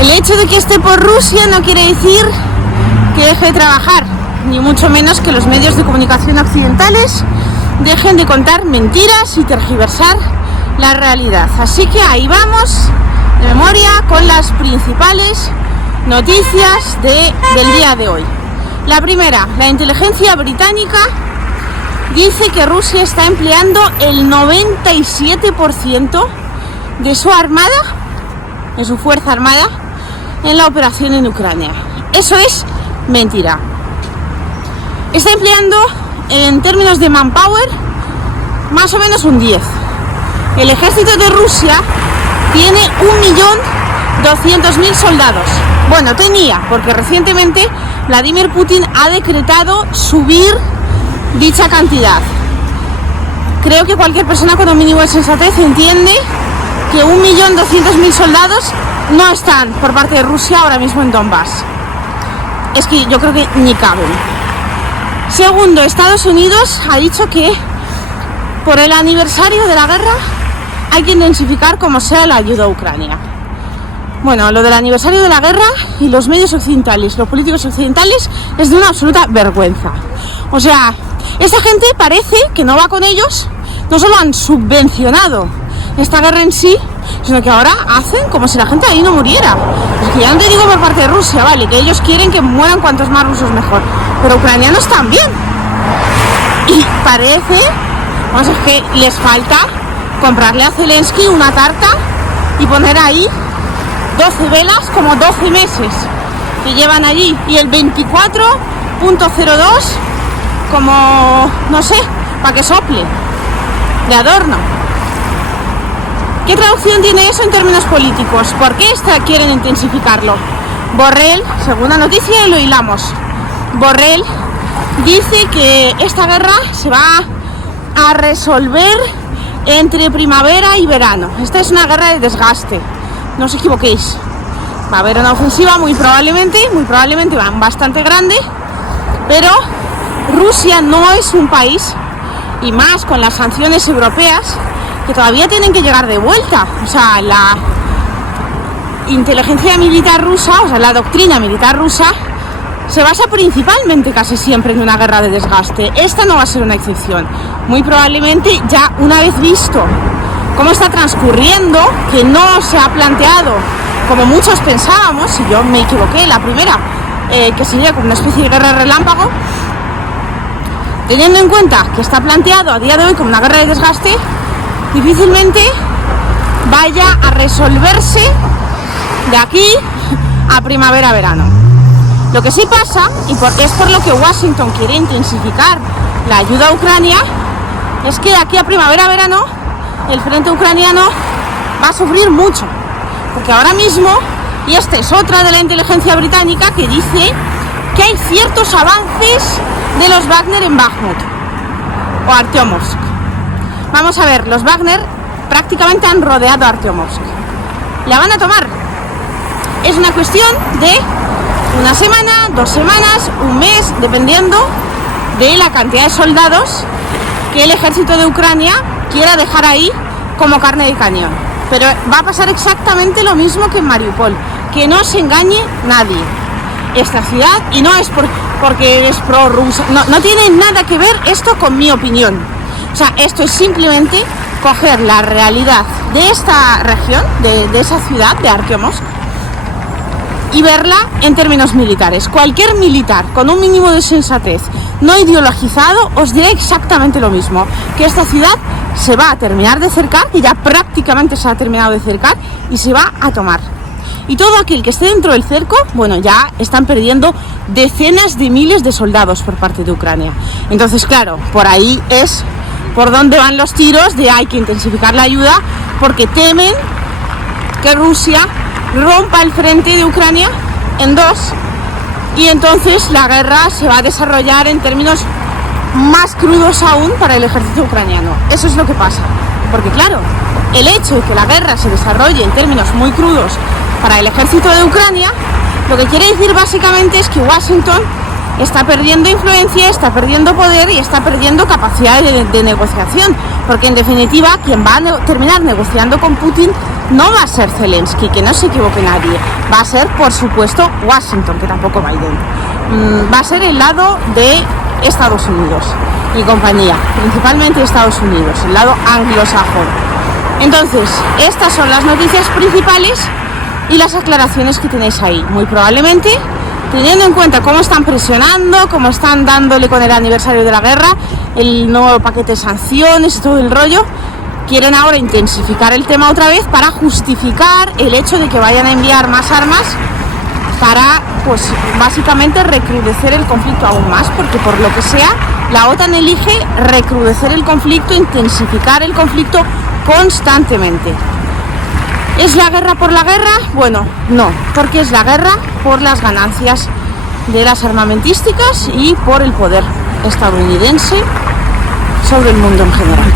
El hecho de que esté por Rusia no quiere decir que deje de trabajar, ni mucho menos que los medios de comunicación occidentales dejen de contar mentiras y tergiversar la realidad. Así que ahí vamos, de memoria, con las principales noticias del día de hoy. La primera, la inteligencia británica dice que Rusia está empleando el 97% de su armada, de su fuerza armada, en la operación en Ucrania. Eso es mentira. Está empleando, en términos de manpower, más o menos un 10. El ejército de Rusia tiene 1.200.000 soldados. Bueno, tenía, porque recientemente Vladimir Putin ha decretado subir dicha cantidad. Creo que cualquier persona con un mínimo de sensatez entiende que 1.200.000 soldados no están por parte de Rusia ahora mismo en Donbass. Es que yo creo que ni caben. Segundo, Estados Unidos ha dicho que por el aniversario de la guerra hay que intensificar como sea la ayuda a Ucrania. Bueno, lo del aniversario de la guerra y los medios occidentales, los políticos occidentales, es de una absoluta vergüenza. O sea, esta gente parece que no va con ellos, no solo han subvencionado esta guerra en sí, sino que ahora hacen como si la gente ahí no muriera. Es que ya no te digo por parte de Rusia, vale, que ellos quieren que mueran cuantos más rusos mejor, pero ucranianos también. Y parece, vamos, es que les falta comprarle a Zelensky una tarta y poner ahí 12 velas como 12 meses que llevan allí, y el 24.02 como, no sé, para que sople, de adorno. ¿Qué traducción tiene eso en términos políticos? ¿Por qué quieren intensificarlo? Borrell, según la noticia, lo hilamos. Borrell dice que esta guerra se va a resolver entre primavera y verano. Esta es una guerra de desgaste, no os equivoquéis. Va a haber una ofensiva muy probablemente bastante grande, pero Rusia no es un país, y más con las sanciones europeas, que todavía tienen que llegar de vuelta. O sea, la inteligencia militar rusa, o sea, la doctrina militar rusa, se basa principalmente casi siempre en una guerra de desgaste. Esta no va a ser una excepción. Muy probablemente, ya una vez visto cómo está transcurriendo, que no se ha planteado como muchos pensábamos, y yo me equivoqué la primera, que sería como una especie de guerra relámpago, teniendo en cuenta que está planteado a día de hoy como una guerra de desgaste, difícilmente vaya a resolverse de aquí a primavera-verano. Lo que sí pasa, y es por lo que Washington quiere intensificar la ayuda a Ucrania, es que de aquí a primavera-verano el frente ucraniano va a sufrir mucho, porque ahora mismo, y esta es otra de la inteligencia británica, que dice que hay ciertos avances de los Wagner en Bakhmut o Artyomovsk. Vamos a ver, los Wagner prácticamente han rodeado a Artyomovsk. La van a tomar. Es una cuestión de una semana, 2 semanas, un mes, dependiendo de la cantidad de soldados que el ejército de Ucrania quiera dejar ahí como carne de cañón. Pero va a pasar exactamente lo mismo que en Mariupol. Que no se engañe nadie. Esta ciudad, y no es porque es prorrusa, no tiene nada que ver esto con mi opinión. O sea, esto es simplemente coger la realidad de esta región, de esa ciudad, de Artyomovsk, y verla en términos militares. Cualquier militar con un mínimo de sensatez, no ideologizado, os dirá exactamente lo mismo, que esta ciudad se va a terminar de cercar, que ya prácticamente se ha terminado de cercar, y se va a tomar. Y todo aquel que esté dentro del cerco, bueno, ya están perdiendo decenas de miles de soldados por parte de Ucrania. Entonces, claro, por ahí es por donde van los tiros de hay que intensificar la ayuda, porque temen que Rusia rompa el frente de Ucrania en dos, y entonces la guerra se va a desarrollar en términos más crudos aún para el ejército ucraniano. Eso es lo que pasa, porque claro, el hecho de que la guerra se desarrolle en términos muy crudos para el ejército de Ucrania, lo que quiere decir básicamente es que Washington está perdiendo influencia, está perdiendo poder y está perdiendo capacidad de negociación, porque en definitiva quien va a terminar negociando con Putin no va a ser Zelensky, que no se equivoque nadie, va a ser, por supuesto, Washington, que tampoco Biden. Va a ser el lado de Estados Unidos y compañía, principalmente Estados Unidos, el lado anglosajón. Entonces, estas son las noticias principales y las aclaraciones que tenéis ahí. Muy probablemente, teniendo en cuenta cómo están presionando, cómo están dándole con el aniversario de la guerra, el nuevo paquete de sanciones y todo el rollo, quieren ahora intensificar el tema otra vez para justificar el hecho de que vayan a enviar más armas para, pues, básicamente recrudecer el conflicto aún más, porque por lo que sea, la OTAN elige recrudecer el conflicto, intensificar el conflicto constantemente. ¿Es la guerra por la guerra? Bueno, no, porque es la guerra por las ganancias de las armamentísticas y por el poder estadounidense sobre el mundo en general.